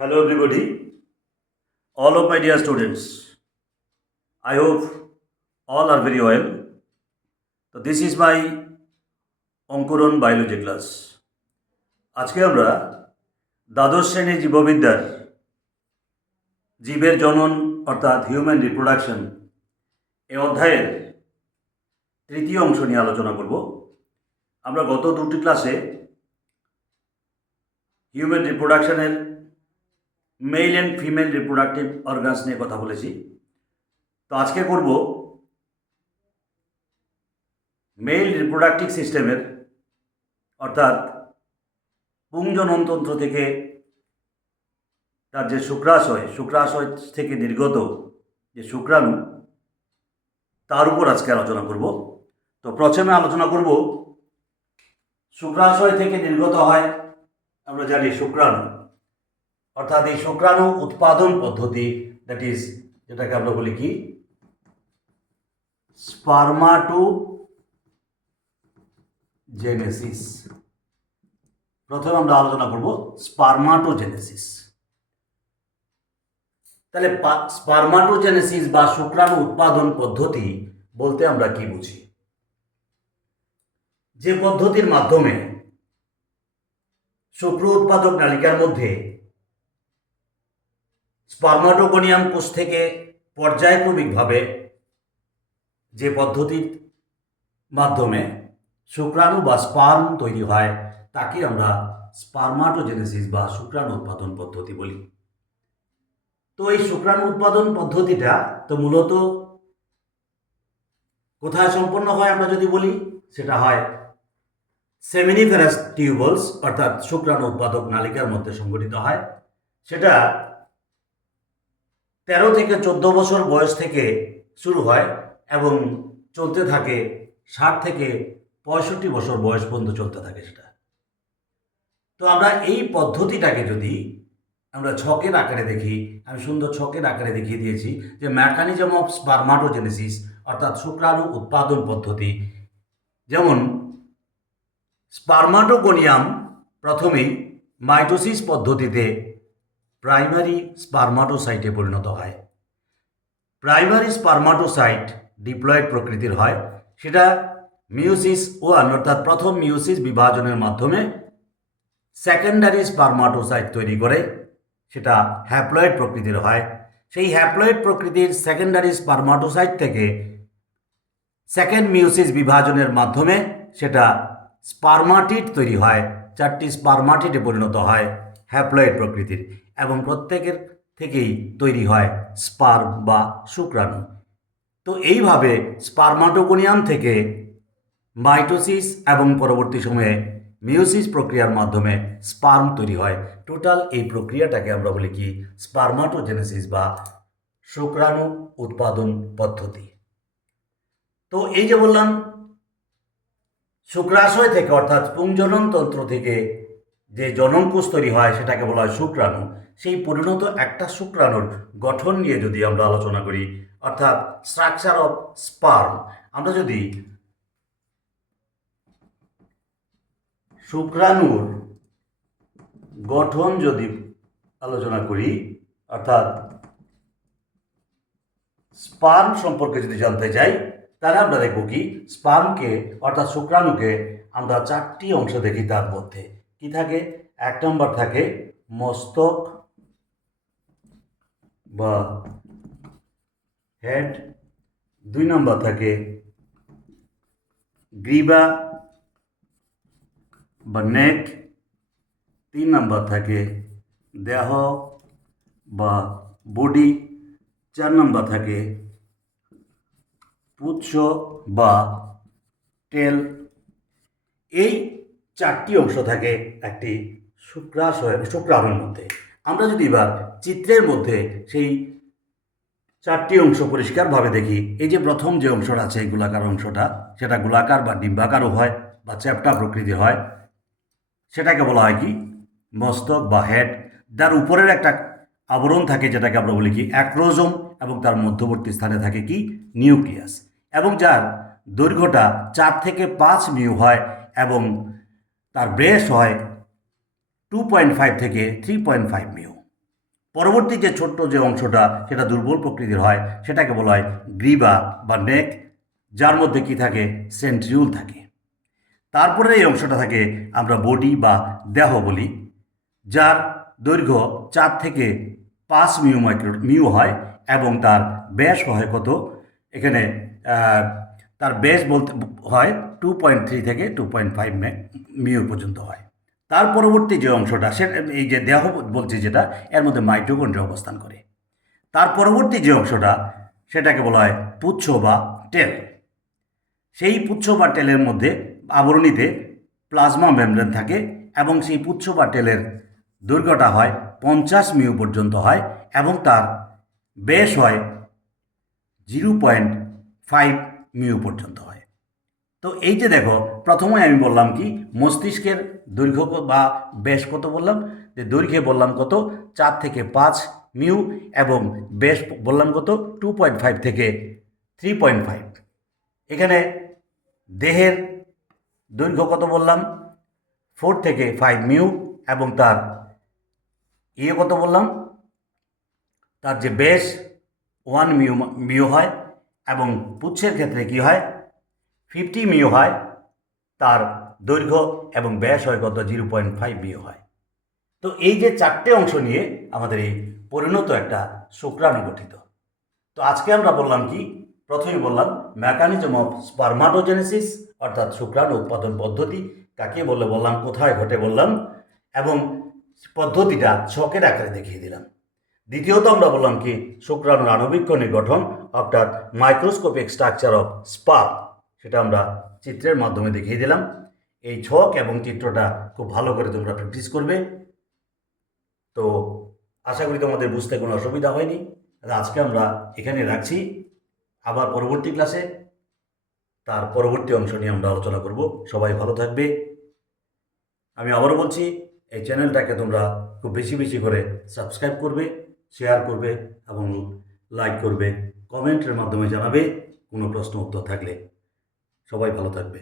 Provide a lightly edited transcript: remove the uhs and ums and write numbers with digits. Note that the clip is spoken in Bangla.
Hello, everybody, all of my dear students. I hope all are very well. So, this is my Ankuran biology class. আজকে আমরা দ্বাদশ শ্রেণীর জীববিদ্যার জীবের জনন অর্থাৎ হিউম্যান রিপ্রোডাকশন এই অধ্যায়ের তৃতীয় অংশ নিয়ে আলোচনা করব। আমরা গত দুটি ক্লাসে হিউম্যান রিপ্রোডাকশনের male and female reproductive organs নিয়ে কথা বলেছি। তো আজকে করব মেল রিপ্রোডাক্টিভ সিস্টেমের অর্থাৎ পুংজননতন্ত্র থেকে তার যে শুক্রাশয় থেকে নির্গত যে শুক্রাণু তার উপর আজকে আলোচনা করব। তো প্রথমে আলোচনা করব শুক্রাশয় থেকে নির্গত হয় আমরা জানি শুক্রাণু, অর্থাৎ এই শুক্রাণু উৎপাদন পদ্ধতি, দ্যাট ইজ যেটাকে আমরা বলি কি স্পার্মাটোজেনেসিস। প্রথমে আমরা আলোচনা করব স্পার্মাটোজেনেসিস। তাহলে স্পার্মাটোজেনেসিস বা শুক্রাণু উৎপাদন পদ্ধতি বলতে আমরা কি বুঝি? যে পদ্ধতির মাধ্যমে শুক্র উৎপাদক নালিকার মধ্যে স্পার্মাটোগোনিয়াম কোষ থেকে পর্যায়ক্রমিকভাবে যে পদ্ধতির মাধ্যমে শুক্রাণু বা স্পার্ম তৈরি হয় তাকে আমরা স্পার্মাটোজেনেসিস বা শুক্রাণু উৎপাদন পদ্ধতি বলি। তো এই শুক্রাণু উৎপাদন পদ্ধতিটা তো মূলত কোথায় সম্পন্ন হয় আমরা যদি বলি, সেটা হয় সেমিনিফেরাস টিউবলস অর্থাৎ শুক্রাণু উৎপাদক নালিকার মধ্যে সংঘটিত হয়। সেটা 13 থেকে 14 বছর বয়স থেকে শুরু হয় এবং চলতে থাকে 60 থেকে 65 বছর বয়স পর্যন্ত চলতে থাকে সেটা। তো আমরা এই পদ্ধতিটাকে যদি আমরা ছকের আকারে দেখি, আমি সুন্দর ছকের আকারে দেখিয়ে দিয়েছি যে মেকানিজম অফ স্পার্মাটোজেনেসিস অর্থাৎ শুক্রাণু উৎপাদন পদ্ধতি। যেমন স্পার্মাটোগোনিয়াম প্রথমেই মাইটোসিস পদ্ধতিতে প্রাইমারি স্পার্মাটোসাইটে পরিণত হয়। প্রাইমারি স্পার্মাটোসাইট ডিপ্লয়েড প্রকৃতির হয়। সেটা মিওসিস 1 অর্থাৎ প্রথম মিওসিস বিভাজনের মাধ্যমে সেকেন্ডারি স্পার্মাটোসাইট তৈরি করে, সেটা হ্যাপ্লয়েড প্রকৃতির হয়। সেই হ্যাপ্লয়েড প্রকৃতির সেকেন্ডারি স্পার্মাটোসাইট থেকে সেকেন্ড মিওসিস বিভাজনের মাধ্যমে সেটা স্পার্মাটিড তৈরি হয়। 4টি স্পার্মাটিডে পরিণত হয় হ্যাপ্লয়েড প্রকৃতির, এবং প্রত্যেকের থেকেই তৈরি হয় স্পার্ম বা শুক্রাণু। তো এইভাবে স্পার্মাটোগোনিয়াম থেকে মাইটোসিস এবং পরবর্তী সময়ে মিওসিস প্রক্রিয়ার মাধ্যমে স্পার্ম তৈরি হয়। টোটাল এই প্রক্রিয়াটাকে আমরা বলি কি স্পার্মাটোজেনেসিস বা শুক্রাণু উৎপাদন পদ্ধতি। তো এই যে বললাম শুক্রাশয় থেকে অর্থাৎ পুংজননতন্ত্র থেকে যে জননকোষ তৈরি হয় সেটাকে বলা হয় শুক্রাণু। সেই পরিণত একটা শুক্রাণুর গঠন নিয়ে যদি আমরা আলোচনা করি, অর্থাৎ স্ট্রাকচার অফ স্পার্ম, আমরা যদি শুক্রাণুর গঠন যদি আলোচনা করি, অর্থাৎ স্পার্ম সম্পর্কে যদি জানতে চাই, তাহলে আমরা দেখব কি স্পার্মকে অর্থাৎ শুক্রাণুকে আমরা 4টি অংশ দেখি। তার মধ্যে কি থাকে? 1 নম্বর থাকে মস্তক বা হেড, 2 নম্বর থাকে গ্রীবা বা নেক, 3 নম্বর থাকে দেহ বা বডি, 4 নম্বর থাকে পুচ্ছ বা টেল। এই 4টি অংশ থাকে একটি শুক্রাণুর মধ্যে। আমরা যদি এবার চিত্রের মধ্যে সেই 4টি অংশ পরিষ্কারভাবে দেখি, এই যে প্রথম যে অংশটা আছে এই গোলাকার অংশটা, সেটা গোলাকার বা ডিম্বাকারও হয় বা চ্যাপ্টা প্রকৃতির হয়। সেটাকে বলা হয় কি মস্তক বা হেড, যার উপরের একটা আবরণ থাকে যেটাকে আমরা বলি কি অ্যাক্রোজোম, এবং তার মধ্যবর্তী স্থানে থাকে কি নিউক্লিয়াস, এবং যার দৈর্ঘ্যটা 4 থেকে 5 মিউ হয় এবং তার ব্রেস হয় 2.5 থেকে 3.5 মিউ। পরবর্তী যে ছোট্ট যে অংশটা সেটা দুর্বল প্রকৃতির হয়, সেটাকে বলা হয় গ্রীবা বা নেক, যার মধ্যে কি থাকে, সেন্ট্রিউল থাকে। তারপরে এই অংশটা থাকে আমরা বডি বা দেহ বলি, যার দৈর্ঘ্য 4 থেকে 5 মিউ হয় এবং তার ব্যাস হয় কত, এখানে তার ব্যাস বলতে হয় 2.3 থেকে 2.5 মিউ পর্যন্ত হয়। তার পরবর্তী যে অংশটা সে এই যে দেহ বলছি যেটা, এর মধ্যে মাইটোকন্ড্রিয়া অবস্থান করে। তার পরবর্তী যে অংশটা সেটাকে বলা হয় পুচ্ছ বা টেল। সেই পুচ্ছ বা টেলের মধ্যে আবরণীতে প্লাজমা মেমব্রেন থাকে এবং সেই পুচ্ছ বা টেলের দৈর্ঘ্যটা হয় 50 মিউ পর্যন্ত হয় এবং তার ব্যাস হয় 0.5 মিউ পর্যন্ত হয়। তো এই যে দেখো, প্রথমে আমি বললাম কি মস্তিষ্কের দৈর্ঘ্য বা ব্যাস কত বললাম, যে দৈর্ঘ্যে বললাম কত 4 থেকে 5 মিউ এবং ব্যাস বললাম কত 2.5 থেকে 3.5। এখানে দেহের দৈর্ঘ্য কত বললাম 4 থেকে 5 মিউ এবং তার কত বললাম, তার যে ব্যাস 1 মিউ হয় এবং পুচ্ছের ক্ষেত্রে কি হয় 50 মিউ হয়, তার দৈর্ঘ্য এবং ব্যাস হয় কত 0.5 মিউ হয়। তো এই যে 4টে অংশ নিয়ে আমাদের এই পরিণত একটা শুক্রাণু গঠিত। তো আজকে আমরা বললাম কি, প্রথমে বললাম মেকানিজম অফ স্পারমাটোজেনেসিস, অর্থাৎ শুক্রাণু উৎপাদন পদ্ধতি কাকে বললে বললাম, কোথায় ঘটে বললাম, এবং পদ্ধতিটা ছকের আকারে দেখিয়ে দিলাম। দ্বিতীয়ত আমরা বললাম কি শুক্রাণুর আণবিক কণিক গঠন, অর্থাৎ মাইক্রোস্কোপিক স্ট্রাকচার অফ স্পার্ম, সেটা আমরা চিত্রের মাধ্যমে দেখিয়ে দিলাম। এই ছক এবং চিত্রটা খুব ভালো করে তোমরা প্র্যাকটিস করবে। তো আশা করি তোমাদের বুঝতে কোনো অসুবিধা হয়নি। আজকে আমরা এখানে রাখছি, আবার পরবর্তী ক্লাসে তার পরবর্তী অংশ নিয়ে আমরা আলোচনা করব। সবাই ভালো থাকবে। আমি আবারও বলছি, এই চ্যানেলটাকে তোমরা খুব বেশি বেশি করে সাবস্ক্রাইব করবে, শেয়ার করবে এবং লাইক করবে, কমেন্টের মাধ্যমে জানাবে কোনো প্রশ্ন উত্তর থাকলে। সবাই ভালো থাকবে।